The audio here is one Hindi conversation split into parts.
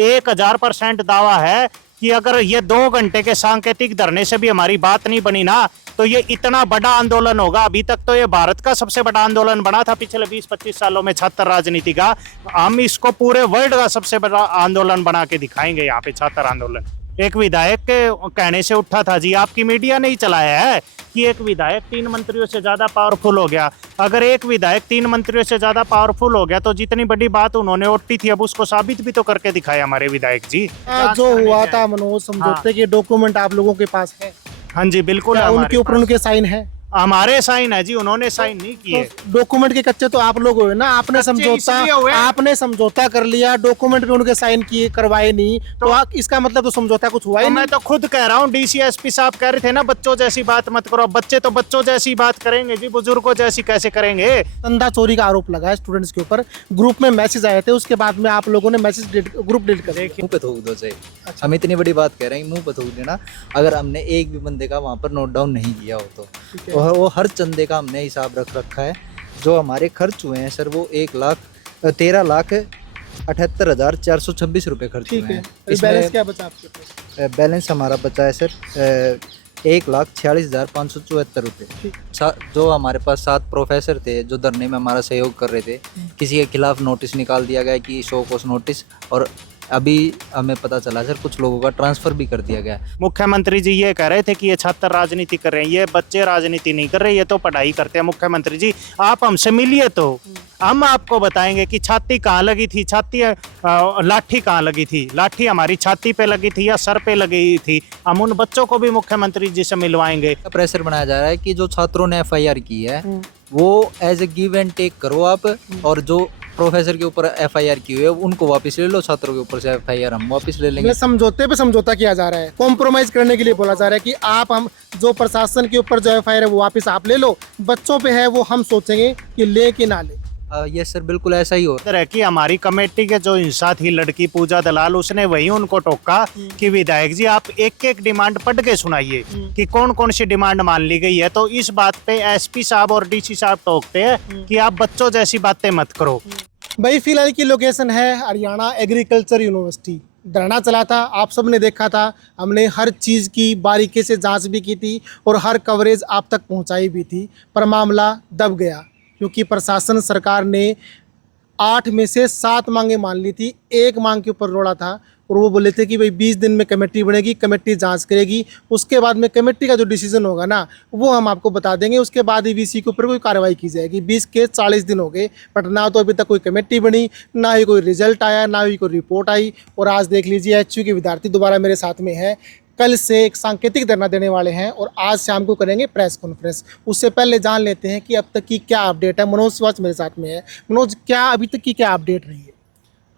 1000% दावा है कि अगर ये 2 घंटे के सांकेतिक धरने से भी हमारी बात नहीं बनी ना, तो ये इतना बड़ा आंदोलन होगा। अभी तक तो ये भारत का सबसे बड़ा आंदोलन बना था पिछले 20-25 सालों में छात्र राजनीति का। हम इसको पूरे वर्ल्ड का सबसे बड़ा आंदोलन बना के दिखाएंगे। यहाँ पे छात्र आंदोलन एक विधायक के कहने से उठा था जी, आपकी मीडिया ने ही चलाया है कि एक विधायक 3 मंत्रियों से ज्यादा पावरफुल हो गया। अगर एक विधायक 3 मंत्रियों से ज्यादा पावरफुल हो गया तो जितनी बड़ी बात उन्होंने उठी थी, अब उसको साबित भी तो करके दिखाया हमारे विधायक जी। जो हुआ था मनोज समझौते के डॉक्यूमेंट आप लोगों के पास है? हाँ जी बिल्कुल, क्या उनके ऊपर उनके साइन है? हमारे साइन है जी, उन्होंने साइन नहीं किए। तो डॉक्यूमेंट के कच्चे तो आप लोग हुए ना, आपने समझौता कर लिया, डॉक्यूमेंट पे उनके साइन किए करवाए नहीं, तो इसका मतलब तो समझौता कुछ हुआ ही नहीं। मैं तो खुद कह रहा हूँ, डीसीएसपी साहब कह रहे थे ना बच्चों जैसी बात मत करो। बच्चे तो बच्चों जैसी बात करेंगे जी, बुजुर्गों जैसी कैसे करेंगे। चंदा चोरी का आरोप लगा है स्टूडेंट्स के ऊपर, ग्रुप में मैसेज आए थे, उसके बाद में आप लोगों ने मैसेज ग्रुप डिलीट कर दिया। मुंह पे थूक दो से। हम इतनी बड़ी बात कह रहे हैं, मुंह पे थूक देना। अगर हमने एक भी बंदे का वहाँ पर नोट डाउन नहीं किया हो तो वो हर चंदे का हमने हिसाब रख रखा है। जो हमारे खर्च हुए हैं सर, वो 13,78,426 रुपए खर्च हुए हैं। बैलेंस क्या बचा आपके पास? बैलेंस हमारा बचा है सर 1,46,574 रुपये। जो हमारे पास 7 प्रोफेसर थे जो धरने में हमारा सहयोग कर रहे थे, किसी के खिलाफ नोटिस निकाल दिया गया कि शो कॉज नोटिस, और अभी हमें पता चला सर कुछ लोगों का ट्रांसफर भी कर दिया गया। मुख्यमंत्री जी ये कह रहे थे कि ये छात्र राजनीति कर रहे हैं, ये बच्चे राजनीति नहीं कर रहे, ये तो पढ़ाई करते हैं। मुख्यमंत्री जी आप हमसे मिलिए तो हम आपको बताएंगे कि छाती कहाँ लगी थी, लाठी कहाँ लगी थी। लाठी हमारी छाती पे लगी थी या सर पे लगी थी, हम उन बच्चों को भी मुख्यमंत्री जी से मिलवाएंगे। प्रेशर बनाया जा रहा है कि जो छात्रों ने FIR की है वो as a give and take करो आप, और जो प्रोफेसर के ऊपर FIR की हुई है उनको वापस ले लो, छात्रों के ऊपर से FIR हम वापस ले लेंगे। समझौते पे समझौता किया जा रहा है, कॉम्प्रोमाइज करने के लिए बोला जा रहा है कि आप हम जो प्रशासन के ऊपर जो FIR है वो वापस आप ले लो, बच्चों पे है वो हम सोचेंगे कि ले कि ना ले। यस सर, बिल्कुल ऐसा ही हो रहा है कि हमारी कमेटी के जो इंसान थी लड़की पूजा दलाल, उसने वही उनको टोका कि विधायक जी आप एक एक डिमांड पढ़ के सुनाइए कि कौन कौन सी डिमांड मान ली गई है। तो इस बात पे SP साहब और DC साहब टोकते हैं कि आप बच्चों जैसी बातें मत करो। भाई फिलहाल की लोकेशन है हरियाणा एग्रीकल्चर यूनिवर्सिटी। धरना चला था, आप सब ने देखा था, हमने हर चीज़ की बारीकी से जांच भी की थी और हर कवरेज आप तक पहुंचाई भी थी, पर मामला दब गया क्योंकि प्रशासन सरकार ने 8 में से 7 मांगे मान ली थी, एक मांग के ऊपर रोड़ा था और वो बोले थे कि भाई 20 दिन में कमेटी बनेगी, कमेटी जांच करेगी, उसके बाद में कमेटी का जो डिसीजन होगा ना वो हम आपको बता देंगे, उसके बाद ही VC के ऊपर कोई कार्रवाई की जाएगी। 20 के 40 दिन हो गए, बट ना तो अभी तक कोई कमेटी बनी, ना ही कोई रिजल्ट आया, ना ही कोई रिपोर्ट आई। और आज देख लीजिए HU के विद्यार्थी दोबारा मेरे साथ में है, कल से एक सांकेतिक धरना देने वाले हैं और आज शाम को करेंगे प्रेस कॉन्फ्रेंस। उससे पहले जान लेते हैं कि अब तक की क्या अपडेट है। मनोज स्वाच मेरे साथ में है। मनोज, क्या अभी तक की क्या अपडेट रही है?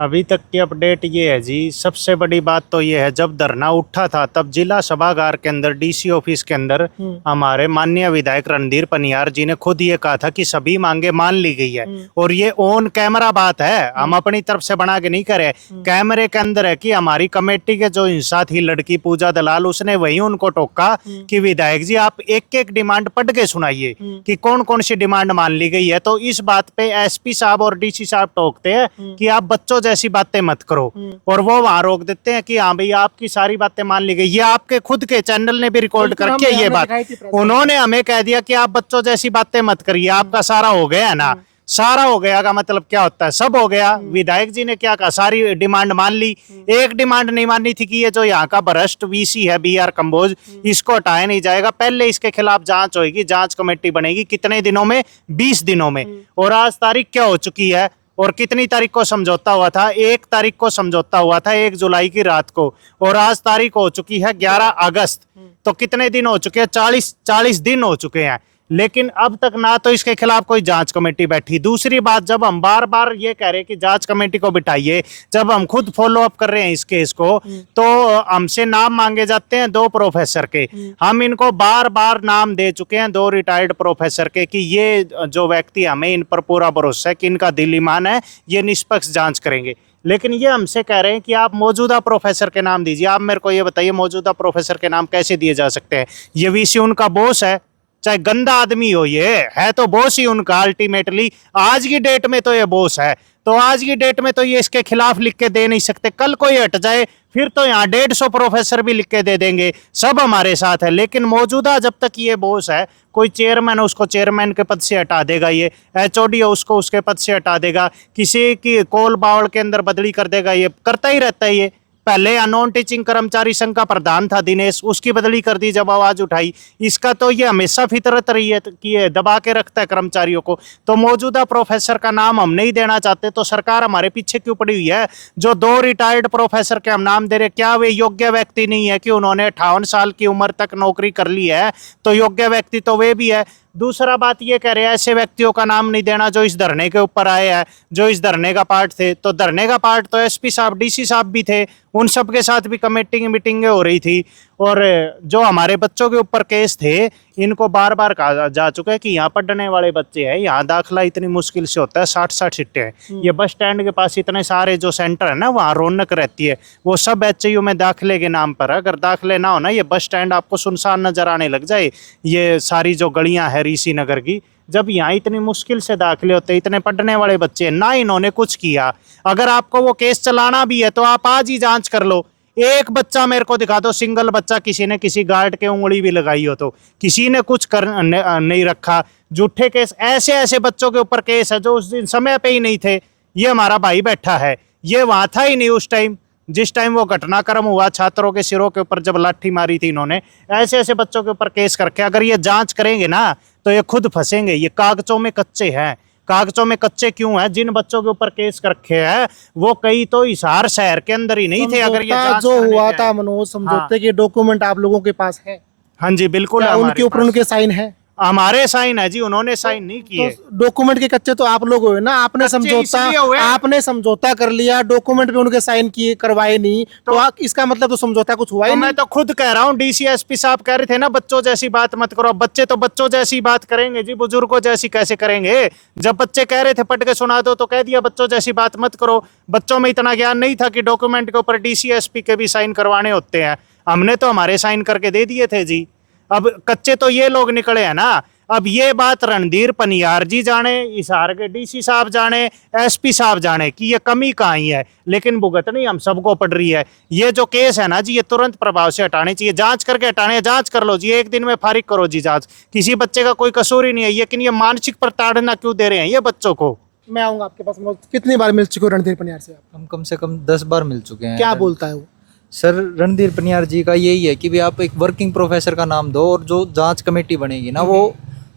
अभी तक की अपडेट ये है जी, सबसे बड़ी बात तो ये है, जब धरना उठा था तब जिला सभागार के अंदर DC ऑफिस के अंदर हमारे माननीय विधायक रणधीर पनियार जी ने खुद ये कहा था कि सभी मांगे मान ली गई है। और ये ऑन कैमरा बात है, हम अपनी तरफ से बना के नहीं करे, कैमरे के अंदर है कि हमारी कमेटी के जो इंसान थी लड़की पूजा दलाल, उसने वही उनको टोका कि विधायक जी आप एक एक डिमांड पढ़ के सुनाइए कि कौन कौन सी डिमांड मान ली गई है। तो इस बात पे SP साहब और DC साहब टोकते हैं कि आप बच्चों ऐसी बातें मत करो, और वो वहां रोक देते हैं कि हाँ भाई आपकी सारी बातें मान ली गई। ये आपके खुद के चैनल ने भी रिकॉर्ड करके ये बात उन्होंने हमें कह दिया कि आप बच्चों जैसी बातें मत करिए, आपका सारा हो गया है ना। सारा हो गया का मतलब क्या होता है? सब हो गया। विधायक जी ने क्या कहा, सारी डिमांड मान ली। एक डिमांड नहीं माननी थी कि ये जो यहाँ का भ्रष्ट VC है BR कंबोज, इसको हटाया नहीं जाएगा, पहले इसके खिलाफ जांच होगी, जांच कमेटी बनेगी। कितने दिनों में? 20 दिनों में। और आज तारीख क्या हो चुकी है और कितनी तारीख को समझौता हुआ था? 1 तारीख को समझौता हुआ था, 1 जुलाई की रात को, और आज तारीख हो चुकी है 11 अगस्त। तो कितने दिन हो चुके हैं? 40 दिन हो चुके हैं। लेकिन अब तक ना तो इसके खिलाफ कोई जांच कमेटी बैठी। दूसरी बात, जब हम बार बार ये कह रहे हैं कि जांच कमेटी को बिठाइए, जब हम खुद फॉलो अप कर रहे हैं इस केस को, तो हमसे नाम मांगे जाते हैं 2 प्रोफेसर के। हम इनको बार बार नाम दे चुके हैं, 2 रिटायर्ड प्रोफेसर के, कि ये जो व्यक्ति, हमें इन पर पूरा भरोसा है कि इनका दिल ईमान है, ये निष्पक्ष जांच करेंगे। लेकिन ये हमसे कह रहे हैं कि आप मौजूदा प्रोफेसर के नाम दीजिए। आप मेरे को ये बताइए, मौजूदा प्रोफेसर के नाम कैसे दिए जा सकते हैं? ये VC उनका बॉस है, चाहे गंदा आदमी हो, ये है तो बॉस ही उनका अल्टीमेटली। आज की डेट में तो ये बॉस है। तो तो आज की डेट में तो ये इसके खिलाफ लिख के दे नहीं सकते, कल कोई हट जाए फिर तो यहाँ 150 प्रोफेसर भी लिख के दे देंगे, सब हमारे साथ है। लेकिन मौजूदा जब तक ये बॉस है, कोई चेयरमैन है उसको चेयरमैन के पद से हटा देगा, ये एचओडी है उसको उसके पद से हटा देगा, किसी की कोल बावड़ के अंदर बदली कर देगा, ये करता ही रहता है। ये पहले नॉन टीचिंग कर्मचारी संघ का प्रधान था दिनेश, उसकी बदली कर दी जब आवाज उठाई। इसका तो ये हमेशा फितरत रही है कि ये दबा के रखता है कर्मचारियों को। तो मौजूदा प्रोफेसर का नाम हम नहीं देना चाहते, तो सरकार हमारे पीछे क्यों पड़ी हुई है? जो 2 रिटायर्ड प्रोफेसर के हम नाम दे रहे, क्या वे योग्य व्यक्ति नहीं है कि उन्होंने 58 साल की उम्र तक नौकरी कर ली है? तो योग्य व्यक्ति तो वे भी है। दूसरा बात ये कह रहे हैं ऐसे व्यक्तियों का नाम नहीं देना जो इस धरने के ऊपर आए हैं, जो इस धरने का पार्ट थे। तो धरने का पार्ट तो एसपी साहब, डीसी साहब भी थे, उन सब के साथ भी कमेटी मीटिंगें हो रही थी। और जो हमारे बच्चों के ऊपर केस थे, इनको बार बार कहा जा चुका है कि यहाँ पढ़ने वाले बच्चे हैं, यहाँ दाखिला इतनी मुश्किल से होता है, 60-60 सीटें हैं। ये बस स्टैंड के पास इतने सारे जो सेंटर है ना, वहाँ रौनक रहती है, वो सब एचयू में दाखिले के नाम पर है। अगर दाखिले ना हो ना, ये बस स्टैंड आपको सुनसान नजर आने लग जाए। ये सारी जो गलियाँ हैं ऋषि नगर की, जब यहाँ इतनी मुश्किल से दाखिले होते, इतने पढ़ने वाले बच्चे, ना इन्होंने कुछ किया। अगर आपको वो केस चलाना भी है तो आप आज ही जांच कर लो। एक बच्चा मेरे को दिखा दो, सिंगल बच्चा किसी ने किसी गार्ड के उंगली भी लगाई हो, तो किसी ने कुछ कर नहीं रखा। झूठे केस, ऐसे ऐसे बच्चों के ऊपर केस है जो उस दिन समय पे ही नहीं थे। ये हमारा भाई बैठा है, ये वहां था ही नहीं उस टाइम, जिस टाइम वो घटनाक्रम हुआ, छात्रों के सिरों के ऊपर जब लाठी मारी थी इन्होंने। ऐसे ऐसे बच्चों के ऊपर केस करके अगर ये जांच करेंगे ना, तो ये खुद फंसेंगे। ये कागजों में कच्चे हैं। कागजों में कच्चे क्यों हैं? जिन बच्चों के ऊपर केस कर रखे हैं वो कई तो हिसार शहर के अंदर ही नहीं थे। अगर ये समझौता जांच जो करने हुआ के था आए। मनोज, समझौते के डॉक्यूमेंट आप लोगों के पास है? हाँ जी बिल्कुल, क्या हमारे उनके ऊपर पास। उनके साइन है? हमारे साइन है जी, उन्होंने साइन नहीं किए। तो डॉक्यूमेंट के कच्चे तो आप लोग हुए ना, आपने कच्चे इसलिए हुए। आपने समझौता कर लिया, डॉक्यूमेंट पे उनके साइन किए, करवाए नहीं, तो इसका मतलब तो समझौता कुछ हुआ ही तो नहीं। मैं तो खुद कह रहा हूँ, डीसी एसपी साहब कह रहे थे ना, बच्चों जैसी बात मत करो। बच्चे तो बच्चों जैसी बात करेंगे जी, बुजुर्गों जैसी कैसे करेंगे? जब बच्चे कह रहे थे पढ़ के सुना दो, तो कह दिया बच्चों जैसी बात मत करो। बच्चों में इतना ज्ञान नहीं था कि डॉक्यूमेंट के ऊपर डीसी एसपी के भी साइन करवाने होते हैं। हमने तो हमारे साइन करके दे दिए थे जी। अब कच्चे तो ये लोग निकले हैं ना। अब ये बात रणधीर पनियार जी जाने, हिसार के डीसी साहब जाने, एसपी साहब जाने कि ये कमी कहाँ ही है, लेकिन भुगतनी हम सबको पड़ रही है। ये जो केस है ना जी, ये तुरंत प्रभाव से हटाने चाहिए, जांच करके हटाने। जांच कर लो जी, 1 दिन में फारिग करो जी जांच। किसी बच्चे का कोई कसूर ही नहीं है, लेकिन ये मानसिक प्रताड़ना क्यों दे रहे हैं ये बच्चों को? मैं आऊंगा आपके पास मनोज। कितनी बार मिल चुके हो रणधीर पनियार से आप? हम कम से कम 10 बार मिल चुके हैं। क्या बोलता है वो? सर रणधीर पनियार जी का यही है कि भी आप एक वर्किंग प्रोफेसर का नाम दो, और जो जांच कमेटी बनेगी ना, वो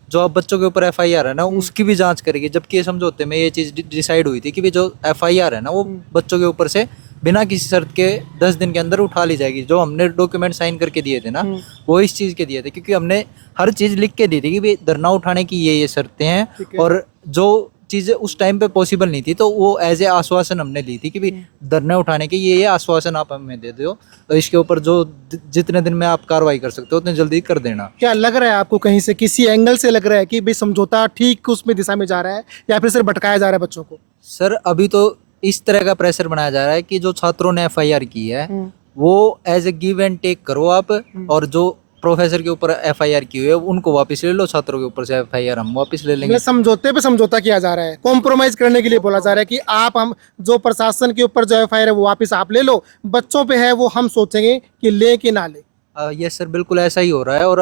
जो अब बच्चों के ऊपर एफआईआर है ना, उसकी भी जांच करेगी। जबकि ये समझौते में ये चीज़ डिसाइड हुई थी कि भी जो एफआईआर है ना, वो बच्चों के ऊपर से बिना किसी शर्त के 10 दिन के अंदर उठा ली जाएगी। जो हमने डॉक्यूमेंट साइन करके दिए थे ना, वो इस चीज़ के दिए थे, क्योंकि हमने हर चीज़ लिख के दी थी कि भी धरना उठाने की ये शर्तें हैं, और जो चीज़ें उस टाइम पे पॉसिबल नहीं थी, तो वो एज ए आश्वासन हमने ली थी कि भी धरने उठाने के ये आश्वासन आप हमें दे दो, तो इसके ऊपर जो जितने दिन में आप कार्रवाई कर सकते हो उतने जल्दी कर देना। क्या लग रहा है आपको, कहीं से किसी एंगल से लग रहा है कि भाई समझौता ठीक उसमें दिशा में जा रहा है, या फिर सिर्फ भटकाया जा रहा है बच्चों को? सर अभी तो इस तरह का प्रेशर बनाया जा रहा है कि जो छात्रों ने एफआईआर की है वो as a give and take करो आप, और जो प्रोफेसर के ऊपर एफआईआर की हुई है उनको वापस ले लो, छात्रों के ऊपर से एफआईआर हम वापस ले लेंगे। मतलब समझौते पे समझौता किया जा रहा है, कॉम्प्रोमाइज करने के लिए बोला जा रहा है कि आप हम जो प्रशासन के ऊपर जो एफआईआर है वो वापस आप ले लो, बच्चों पे है वो हम सोचेंगे कि ले कि ना ले। यस सर, बिल्कुल ऐसा ही हो रहा है। और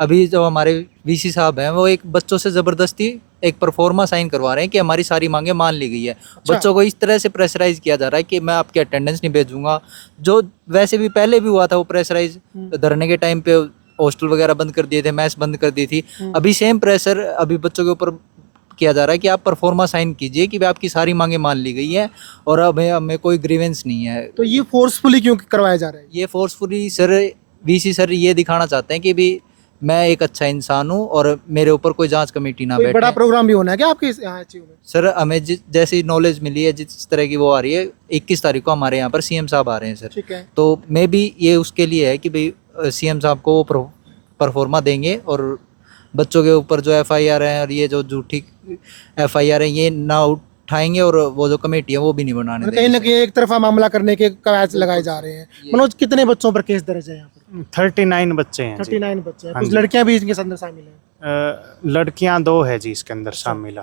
अभी जो हमारे वीसी साहब हैं, वो एक बच्चों से ज़बरदस्ती एक परफॉर्मा साइन करवा रहे हैं कि हमारी सारी मांगे मान ली गई है। बच्चों को इस तरह से प्रेशराइज किया जा रहा है कि मैं आपकी अटेंडेंस नहीं भेजूंगा, जो वैसे भी पहले भी हुआ था वो प्रेशराइज। धरने के टाइम पे हॉस्टल वगैरह बंद कर दिए थे, मैस बंद कर दी थी। अभी सेम प्रेशर अभी बच्चों के ऊपर किया जा रहा है कि आप परफॉर्मा साइन कीजिए कि आपकी सारी मांगे मान ली गई है और अब हमें कोई ग्रीवेंस नहीं है। तो ये फोर्सफुली क्यों करवाया जा रहा है? ये फोर्सफुली सर, वीसी सर ये दिखाना चाहते हैं कि भी मैं एक अच्छा इंसान हूँ और मेरे ऊपर कोई जांच कमेटी ना कोई बैठे। बड़ा प्रोग्राम भी होना है क्या आपके यहाँ HU में? सर हमें जैसी नॉलेज मिली है, जिस तरह की वो आ रही है, 21 तारीख को हमारे यहाँ पर सीएम साहब आ रहे हैं सर। ठीक है। तो मे भी ये उसके लिए है कि भाई सीएम साहब को परफॉर्मा देंगे और बच्चों के ऊपर जो एफआईआर है और ये जो झूठी एफआईआर है ये ना उठाएंगे, और वो जो कमेटी है वो भी नहीं बनाने देंगे। कहीं ना कहीं एक तरफा मामला करने के कवायद लगाए जा रहे हैं। मनोज, कितने बच्चों पर केस दर्ज है यहाँ पर? 39 बच्चे हैं जी। 39 बच्चे हैं। हाँ कुछ जी। लड़कियां भी इसके अंदर शामिल हैं? लड़कियां 2 है जी इसके अंदर शामिल।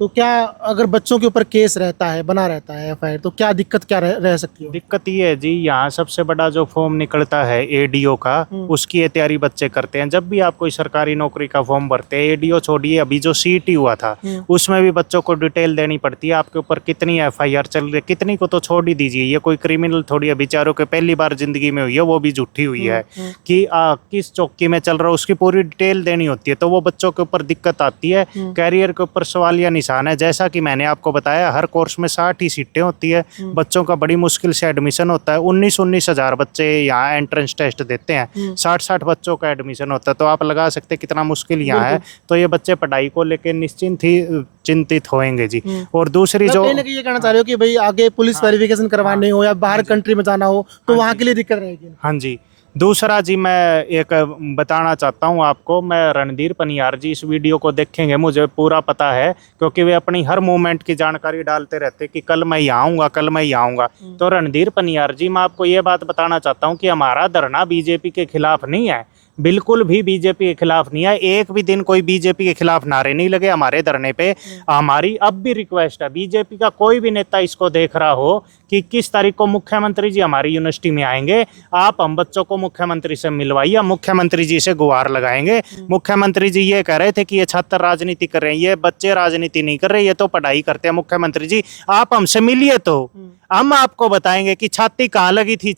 तो क्या अगर बच्चों के ऊपर केस रहता है, बना रहता है एफआईआर, तो क्या दिक्कत क्या रह सकती है? दिक्कत ये है जी, यहाँ सबसे बड़ा जो फॉर्म निकलता है एडीओ का, उसकी ये तैयारी बच्चे करते हैं। जब भी आप कोई सरकारी नौकरी का फॉर्म भरते हैं, एडीओ छोड़िए, अभी जो सीटी हुआ था उसमें भी बच्चों को डिटेल देनी पड़ती है, आपके ऊपर कितनी एफआईआर चल रही है, कितनी को तो छोड़ ही दीजिए, ये कोई क्रिमिनल थोड़ी है, बेचारों के पहली बार जिंदगी में हुई है, वो भी झूठी हुई है कि किस चौकी में चल रहा है, उसकी पूरी डिटेल देनी होती है। तो वो बच्चों के ऊपर दिक्कत आती है, कैरियर के ऊपर सवालिया निशान है। जैसा कि मैंने आपको बताया, हर कोर्स में 60 ही सीटें होती है, बच्चों का बड़ी मुश्किल से एडमिशन होता है। 19 हज़ार बच्चे यहाँ एंट्रेंस टेस्ट देते हैं, 60 बच्चों का एडमिशन होता है। तो आप लगा सकते हैं कितना मुश्किल यहाँ है। तो ये बच्चे पढ़ाई को लेकर निश्चिंत ही चिंतित होंगे जी। और दूसरी जो कहीं ना कहीं ये कहना चाह रहे हो कि भाई आगे पुलिस वेरिफिकेशन करवानी हो या बाहर कंट्री में जाना हो तो वहाँ के लिए दिक्कत रहेगी। हाँ जी। दूसरा जी, मैं एक बताना चाहता हूँ आपको, मैं रणधीर पनियार जी इस वीडियो को देखेंगे, मुझे पूरा पता है, क्योंकि वे अपनी हर मूवमेंट की जानकारी डालते रहते कि कल मैं यहाँ आऊँगा, कल मैं यहाँ आऊँगा। तो रणधीर पनियार जी, मैं आपको ये बात बताना चाहता हूँ कि हमारा धरना बीजेपी के खिलाफ नहीं है, बिल्कुल भी बीजेपी के खिलाफ नहीं है। एक भी दिन कोई बीजेपी के खिलाफ नारे नहीं लगे हमारे धरने पे। हमारी अब भी रिक्वेस्ट है, बीजेपी का कोई भी नेता इसको देख रहा हो कि किस तारीख को मुख्यमंत्री जी हमारी यूनिवर्सिटी में आएंगे, आप हम बच्चों को मुख्यमंत्री से मिलवाइए, मुख्यमंत्री जी से गुहार लगाएंगे। मुख्यमंत्री जी ये कह रहे थे कि ये छात्र राजनीति कर रहे हैं, ये बच्चे राजनीति नहीं कर रहे, ये तो पढ़ाई करते हैं। मुख्यमंत्री जी आप हमसे मिलिए, तो हम आपको बताएंगे कि छाती कहाँ लगी थी,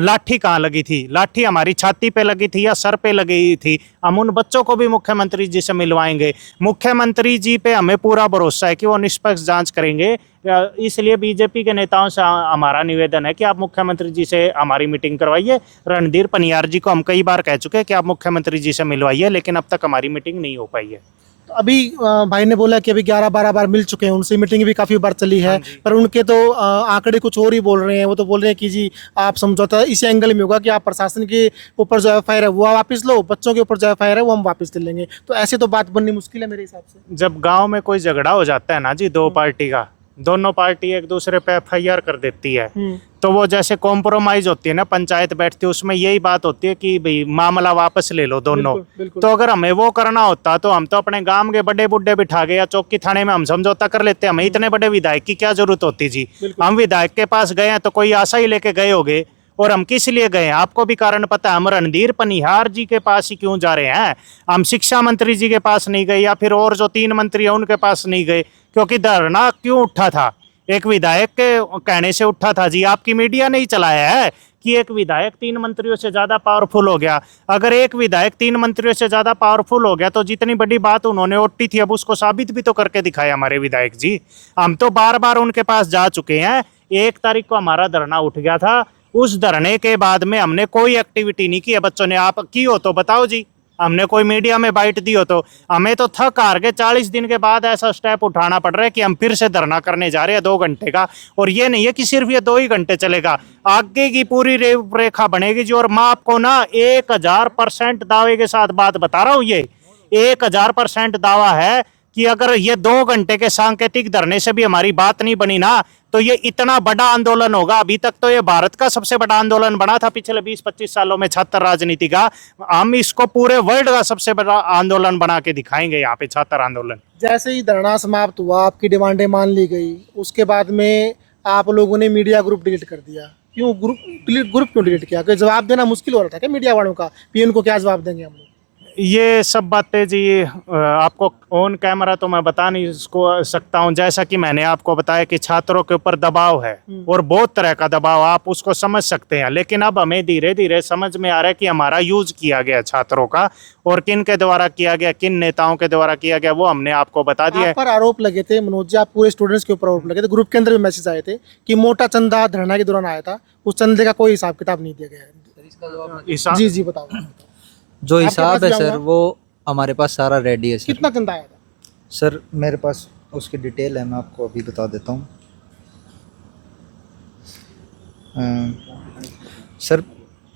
लाठी कहाँ लगी थी, लाठी हमारी छाती पे लगी थी या सर पे लगी थी। हम उन बच्चों को भी मुख्यमंत्री जी से मिलवाएंगे। मुख्यमंत्री जी पे हमें पूरा भरोसा है कि वो निष्पक्ष जांच करेंगे। इसलिए बीजेपी के नेताओं से हमारा निवेदन है कि आप मुख्यमंत्री जी से हमारी मीटिंग करवाइए। रणधीर पनियार जी को हम कई बार कह चुके हैं कि आप मुख्यमंत्री जी से मिलवाइए, लेकिन अब तक हमारी मीटिंग नहीं हो पाई है। तो अभी भाई ने बोला कि अभी 11-12 बार मिल चुके हैं, उनसे मीटिंग भी काफ़ी बार चली है, पर उनके तो आंकड़े कुछ और ही बोल रहे हैं। वो तो बोल रहे हैं कि जी आप समझौता इसी एंगल में होगा कि आप प्रशासन के ऊपर जो एफआईआर है वो वापस लो, बच्चों के ऊपर जो एफआईआर है वो हम वापस ले लेंगे। तो ऐसे तो बात बननी मुश्किल है मेरे हिसाब से। जब गांव में कोई झगड़ा हो जाता है ना जी, दो पार्टी का, दोनों पार्टी एक दूसरे पे एफआईआर कर देती है, तो वो जैसे कॉम्प्रोमाइज होती है ना, पंचायत बैठती है, उसमें यही बात होती है कि भाई मामला वापस ले लो दोनों। बिल्कुल। तो अगर हमें वो करना होता तो हम तो अपने गांव के बड़े बुड्ढे बिठा गए या चौकी थाने में हम समझौता कर लेते। हमें इतने बड़े विधायक की क्या जरूरत होती जी। हम विधायक के पास गए हैं तो कोई आशा ही लेके गए होगे, और हम किस लिए गए हैं आपको भी कारण पता है। हम रणधीर पनिहार जी के पास ही क्यों जा रहे हैं, हम शिक्षा मंत्री जी के पास नहीं गए या फिर और जो 3 मंत्री हैं उनके पास नहीं गए, क्योंकि धरना क्यों उठा था, एक विधायक के कहने से उठा था जी। आपकी मीडिया ने ही चलाया है कि एक विधायक 3 मंत्रियों से ज्यादा पावरफुल हो गया। अगर एक विधायक 3 मंत्रियों से ज्यादा पावरफुल हो गया तो जितनी बड़ी बात उन्होंने ओटी थी, अब उसको साबित भी तो करके दिखाया हमारे विधायक जी। हम तो बार बार उनके पास जा चुके हैं। 1 तारीख को हमारा धरना उठ गया था, उस धरने के बाद में हमने कोई एक्टिविटी नहीं की है। बच्चों ने आप की हो तो बताओ जी, हमने कोई मीडिया में बाइट दी हो तो। हमें तो थक हार के 40 दिन के बाद ऐसा स्टेप उठाना पड़ रहा है कि हम फिर से धरना करने जा रहे हैं 2 घंटे का। और ये नहीं है कि सिर्फ ये 2 ही घंटे चलेगा, आगे की पूरी रेखा बनेगी जी। और मैं आपको ना 1000% दावे के साथ बात बता रहा हूँ, ये 1000% दावा है कि अगर ये 2 घंटे के सांकेतिक धरने से भी हमारी बात नहीं बनी ना, तो ये इतना बड़ा आंदोलन होगा। अभी तक तो ये भारत का सबसे बड़ा आंदोलन बना था पिछले 20-25 सालों में छात्र राजनीति का। हम इसको पूरे वर्ल्ड का सबसे बड़ा आंदोलन बना के दिखाएंगे यहाँ पे, छात्र आंदोलन। जैसे ही धरना समाप्त हुआ, आपकी डिमांडें मान ली गई, उसके बाद में आप लोगों ने मीडिया ग्रुप डिलीट कर दिया। क्यों ग्रुप क्यों डिलीट किया? कोई जवाब देना मुश्किल हो रहा था क्या मीडिया वालों का? पीएन को क्या जवाब देंगे हम लोग? ये सब बातें जी आपको ऑन कैमरा तो मैं बता नहीं सकता हूँ। जैसा कि मैंने आपको बताया कि छात्रों के ऊपर दबाव है और बहुत तरह का दबाव, आप उसको समझ सकते हैं। लेकिन अब हमें धीरे धीरे समझ में आ रहा है कि हमारा यूज किया गया छात्रों का, और किन के द्वारा किया गया, किन नेताओं के द्वारा किया गया, वो हमने आपको बता दिया। आप पर आरोप लगे थे मनोज जी, आप पूरे स्टूडेंट्स के ऊपर आरोप लगे थे। ग्रुप के अंदर भी मैसेज आए थे कि मोटा चंदा धरना के दौरान आया था, उस चंदे का कोई हिसाब किताब नहीं दिया गया है। जी बताओ। जो हिसाब है सर वो हमारे पास सारा रेडी है सर। कितना चंदा आया था सर? मेरे पास उसकी डिटेल है, मैं आपको अभी बता देता हूँ। सर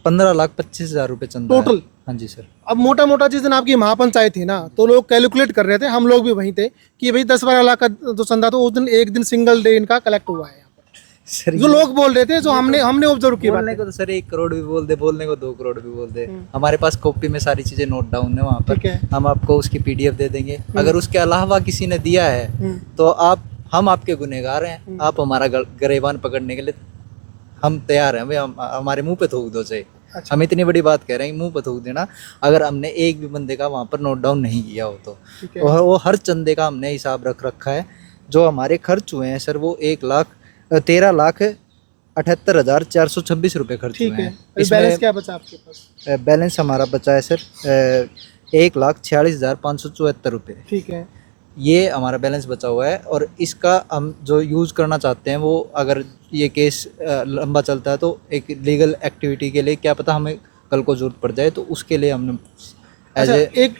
15,25,000 रुपये चंदा टोटल? हाँ जी सर। अब मोटा मोटा जिस दिन आपकी महापंचायत थी ना, तो लोग कैलकुलेट कर रहे थे, हम लोग भी वहीं थे, कि भाई 10-12 लाख का जो चंदा था उस दिन एक दिन सिंगल डे इनका कलेक्ट हुआ है। सर जो लोग बोल रहे थे, जो हमने हमने ऑब्जर्व की बोलने बात। को तो सर 1 करोड़ भी बोल दे, बोलने को 2 करोड़ भी बोल दे, हमारे पास कॉपी में सारी चीजें नोट डाउन है वहाँ पर, ठीक है। हम आपको उसकी पीडीएफ दे देंगे। अगर उसके अलावा किसी ने दिया है तो हम आपके गुनहगार हैं, आप हमारा गरेबान पकड़ने के लिए हम तैयार हैं भाई, हमारे मुंह पे थूक दो चाहे। अच्छा। हम इतनी बड़ी बात कह रहे हैं कि मुंह पे थूक देना, अगर हमने एक भी बंदे का वहाँ पर नोट डाउन नहीं किया हो तो। ठीक है। और वो हर चंदे का हमने हिसाब रख रखा है। जो हमारे खर्च हुए हैं सर वो 13,78,426 रुपये खर्च हुए ठीक है। हैं। अभी बैलेंस क्या बचा आपके पास? बैलेंस हमारा बचा है सर 1,46,574 रुपये। ठीक है। ये हमारा बैलेंस बचा हुआ है, और इसका हम जो यूज़ करना चाहते हैं वो, अगर ये केस लंबा चलता है तो एक लीगल एक्टिविटी के लिए क्या पता हमें कल को जरूरत पड़ जाए, तो उसके लिए हमने अच्छा,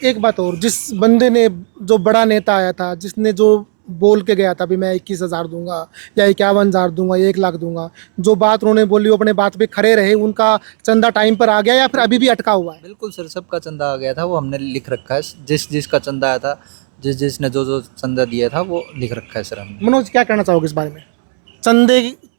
एक बात और, जिस बंदे ने, जो बड़ा नेता आया था, जिसने जो बोल के गया था भी मैं 21,000 दूंगा या 51,000 दूंगा या 1 लाख दूंगा, जो बात उन्होंने बोली वो अपने बात पे खड़े रहे, उनका चंदा टाइम पर आ गया या फिर अभी भी अटका हुआ है? बिल्कुल सर, सबका चंदा आ गया था, वो हमने लिख रखा है। जिसका चंदा आया था, जिसने जो चंदा दिया था वो लिख रखा है सर हमने। मनोज, क्या कहना चाहोगे इस बारे में?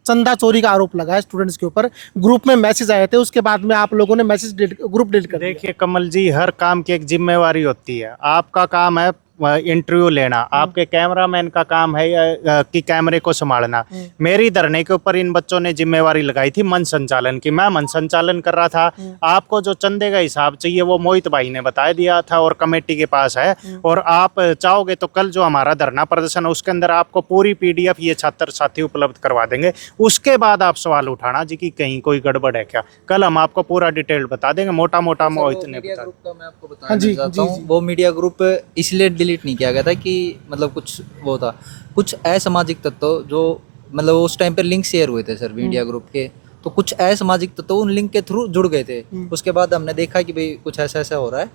चंदा चोरी का आरोप लगा है स्टूडेंट्स के ऊपर, ग्रुप में मैसेज आए थे, उसके बाद में आप लोगों ने ग्रुप डिलीट कर दिया। देखिए कमल जी, हर काम की एक जिम्मेवारी होती है। आपका काम है इंटरव्यू लेना, आपके कैमरामैन का काम है कि कैमरे को संभालना। मेरी धरने के ऊपर इन बच्चों ने जिम्मेवारी लगाई थी मन संचालन की, मैं मन संचालन कर रहा था। आपको जो चंदे का हिसाब चाहिए वो मोहित भाई ने बता दिया था और कमेटी के पास है, और आप चाहोगे तो कल जो हमारा धरना प्रदर्शन है उसके अंदर आपको पूरी पीडीएफ ये छात्र साथी उपलब्ध करवा देंगे। उसके बाद आप सवाल उठाना जी कि कहीं कोई गड़बड़ है क्या, कल हम आपको पूरा डिटेल बता देंगे। मोटा मोटा मोहित ने मीडिया बता। ग्रुप का मैं आपको हाँ बताना जी, चाहता जी, हूँ, जी। वो मीडिया ग्रुप इसलिए डिलीट नहीं किया गया था कि मतलब कुछ वो था, कुछ असामाजिक तत्व जो मतलब उस टाइम पे लिंक शेयर हुए थे सर मीडिया ग्रुप के, तो कुछ असामाजिक तत्व उन लिंक के थ्रू जुड़ गए थे। उसके बाद हमने देखा कि भाई कुछ ऐसा ऐसा हो रहा है,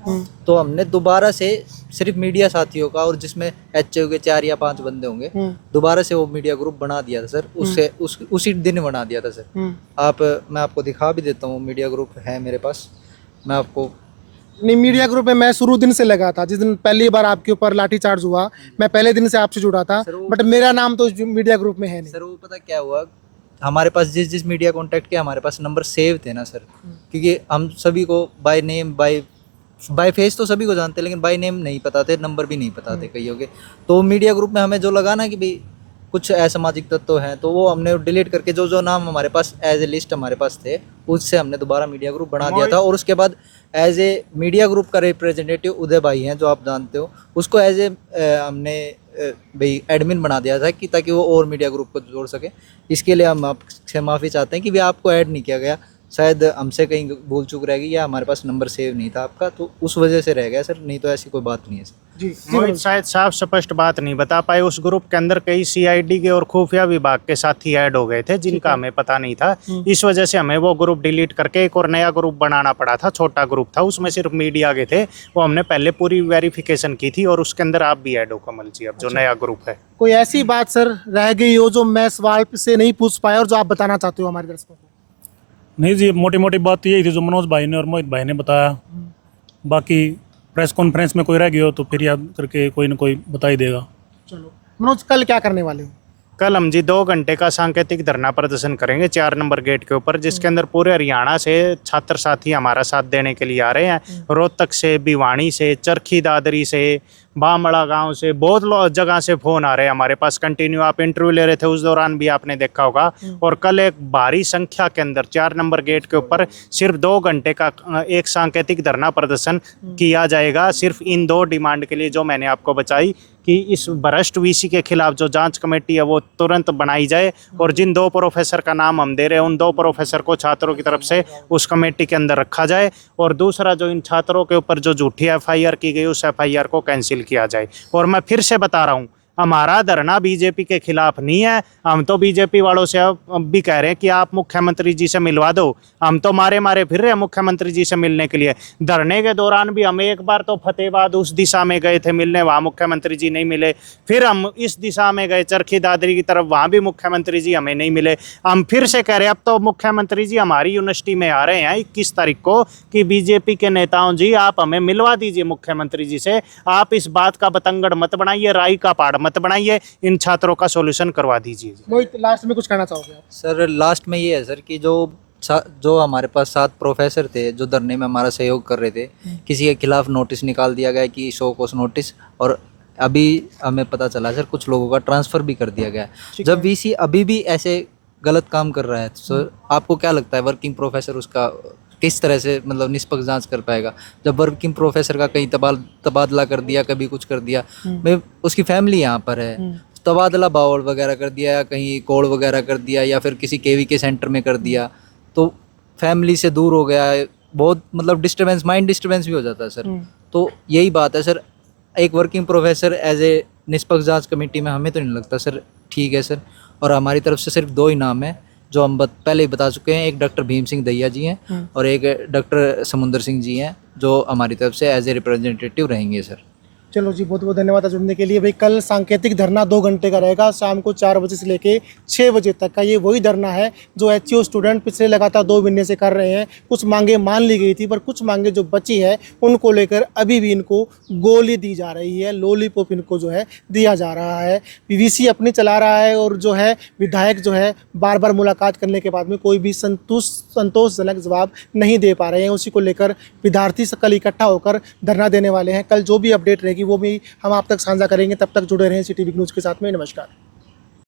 तो हमने दोबारा से सिर्फ मीडिया साथियों का, और जिसमें एचओ के 4 या 5 बंदे होंगे, दोबारा से वो मीडिया ग्रुप बना दिया था सर। उसी दिन बना दिया था सर। मैं आपको दिखा भी देता हूँ, मीडिया ग्रुप है मेरे पास, मैं आपको। नहीं, मीडिया ग्रुप में मैं शुरू दिन से लगा था, जिस दिन पहली बार आपके ऊपर लाठीचार्ज हुआ, मैं पहले दिन से आपसे जुड़ा था, बट मेरा नाम तो मीडिया ग्रुप में है नहीं। सर वो पता क्या हुआ, हमारे पास जिस मीडिया कॉन्टैक्ट के हमारे पास नंबर सेव थे ना सर, क्योंकि हम सभी को बाय नेम बाय फेस तो सभी को जानते हैं, लेकिन बाय नेम नहीं पता थे, नंबर भी नहीं पता थे कईयों के। तो मीडिया ग्रुप में हमें जो लगा ना कि भाई कुछ असामाजिक तत्व हैं, तो वो हमने डिलीट करके जो नाम हमारे पास एज ए लिस्ट हमारे पास थे, उससे हमने दोबारा मीडिया ग्रुप बना दिया था। और उसके बाद एज ए मीडिया ग्रुप का रिप्रेजेंटेटिव उदय भाई हैं, जो आप जानते हो, उसको एज ए हमने भाई एडमिन बना दिया था कि ताकि वो और मीडिया ग्रुप को जोड़ सके। इसके लिए हम आपसे माफ़ी चाहते हैं कि भाई आपको ऐड नहीं किया गया, शायद हमसे कहीं भूल चूक रह गई या हमारे पास नंबर सेव नहीं था आपका, तो उस वजह से रह गया सर, नहीं तो ऐसी कोई बात नहीं है सर। जी, मोहित शायद साफ स्पष्ट बात नहीं बता पाए। उस ग्रुप के अंदर कई सीआईडी के और खुफिया विभाग के साथी ऐड हो गए थे, जिनका हमें पता नहीं था। इस वजह से हमें वो ग्रुप डिलीट करके एक और नया ग्रुप बनाना पड़ा था। छोटा ग्रुप था, उसमें सिर्फ मीडिया के थे, वो हमने पहले पूरी वेरिफिकेशन की थी, और उसके अंदर आप भी ऐड हो कमल जी, अब जो नया ग्रुप है। कोई ऐसी बात सर रह गई हो जो मैं सवाल से नहीं पूछ पाया और जो आप बताना चाहते हो हमारे दर्शकों को? नहीं जी, मोटी मोटी बात तो यही थी जो मनोज भाई ने और मोहित भाई ने बताया। बाकी प्रेस कॉन्फ्रेंस में कोई रह गया हो तो फिर याद करके कोई ना कोई बता ही देगा। चलो मनोज, कल क्या करने वाले हो? कल हम जी 2 घंटे का सांकेतिक धरना प्रदर्शन करेंगे 4 नंबर गेट के ऊपर, जिसके अंदर पूरे हरियाणा से छात्र साथी हमारा साथ देने के लिए आ रहे हैं। रोहतक से, भिवानी से, चरखी दादरी से, बामड़ा गांव से, बहुत जगह से फ़ोन आ रहे हैं हमारे पास कंटिन्यू। आप इंटरव्यू ले रहे थे, उस दौरान भी आपने देखा होगा। और कल एक भारी संख्या के अंदर 4 नंबर गेट के ऊपर सिर्फ 2 घंटे का एक सांकेतिक धरना प्रदर्शन किया जाएगा, सिर्फ इन 2 डिमांड के लिए जो मैंने आपको बताई कि इस भ्रष्ट वीसी के खिलाफ जो जांच कमेटी है वो तुरंत बनाई जाए, और जिन 2 प्रोफेसर का नाम हम दे रहे हैं उन 2 प्रोफेसर को छात्रों की तरफ से उस कमेटी के अंदर रखा जाए। और दूसरा, जो इन छात्रों के ऊपर जो झूठी एफआईआर की गई उस एफआईआर को कैंसिल किया जाए। और मैं फिर से बता रहा हूँ, हमारा धरना बीजेपी के खिलाफ नहीं है। हम तो बीजेपी वालों से अब भी कह रहे हैं कि आप मुख्यमंत्री जी से मिलवा दो। हम तो मारे मारे फिर रहे हैं मुख्यमंत्री जी से मिलने के लिए। धरने के दौरान भी हम एक बार तो फतेहाबाद उस दिशा में गए थे मिलने, वहाँ मुख्यमंत्री जी नहीं मिले। फिर हम इस दिशा में गए चरखी दादरी की तरफ, वहाँ भी मुख्यमंत्री जी हमें नहीं मिले। हम फिर से कह रहे हैं अब तो मुख्यमंत्री जी हमारी यूनिवर्सिटी में आ रहे हैं 21 तारीख को कि बीजेपी के नेताओं जी आप हमें मिलवा दीजिए मुख्यमंत्री जी से। आप इस बात का बतंगड़ मत बनाइए, राई का पहाड़ मत बनाइए, इन छात्रों का सॉल्यूशन करवा दीजिए। मोहित, लास्ट में कुछ कहना चाहोगे आप? सर लास्ट में ये है सर कि जो हमारे पास 7 प्रोफेसर थे जो धरने में हमारा सहयोग कर रहे थे, किसी के खिलाफ नोटिस निकाल दिया गया कि शो कॉज नोटिस, और अभी हमें पता चला सर कुछ लोगों का ट्रांसफ़र भी कर दिया गया है। जब वीसी अभी भी ऐसे गलत काम कर रहा है तो आपको क्या लगता है वर्किंग प्रोफेसर उसका किस तरह से मतलब निष्पक्ष जांच कर पाएगा? जब वर्किंग प्रोफेसर का कहीं तबादला कर दिया, कभी कुछ कर दिया, मैं उसकी फैमिली यहाँ पर है, तबादला बावल वगैरह कर दिया या कहीं कोड वगैरह कर दिया या फिर किसी केवी के सेंटर में कर दिया, तो फैमिली से दूर हो गया है, बहुत मतलब डिस्टर्बेंस, माइंड डिस्टर्बेंस भी हो जाता है सर। तो यही बात है सर, एक वर्किंग प्रोफेसर एज ए निष्पक्ष जांच कमेटी में हमें तो नहीं लगता सर ठीक है सर। और हमारी तरफ से सिर्फ 2 इनाम है जो हम पहले ही बता चुके हैं, एक डॉक्टर भीम सिंह दहिया जी हैं और एक डॉक्टर समुंदर सिंह जी हैं जो हमारी तरफ से एज ए रिप्रेजेंटेटिव रहेंगे सर। चलो जी, बहुत बहुत धन्यवाद जुड़ने के लिए। भाई कल सांकेतिक धरना 2 घंटे का रहेगा, शाम को 4 बजे से लेके 6 बजे तक का। ये वही धरना है जो एचयू स्टूडेंट पिछले लगातार 2 महीने से कर रहे हैं। कुछ मांगे मान ली गई थी, पर कुछ मांगे जो बची है उनको लेकर अभी भी इनको गोली दी जा रही है, लॉलीपॉप इनको जो है दिया जा रहा है। पीवीसी अपनी चला रहा है और जो है विधायक जो है बार बार मुलाकात करने के बाद में कोई भी संतोषजनक जवाब नहीं दे पा रहे हैं। उसी को लेकर विद्यार्थी कल इकट्ठा होकर धरना देने वाले हैं। कल जो भी अपडेट रहेगी वो भी हम आप तक साझा करेंगे। तब तक जुड़े रहें सिटी न्यूज़ के साथ में। नमस्कार।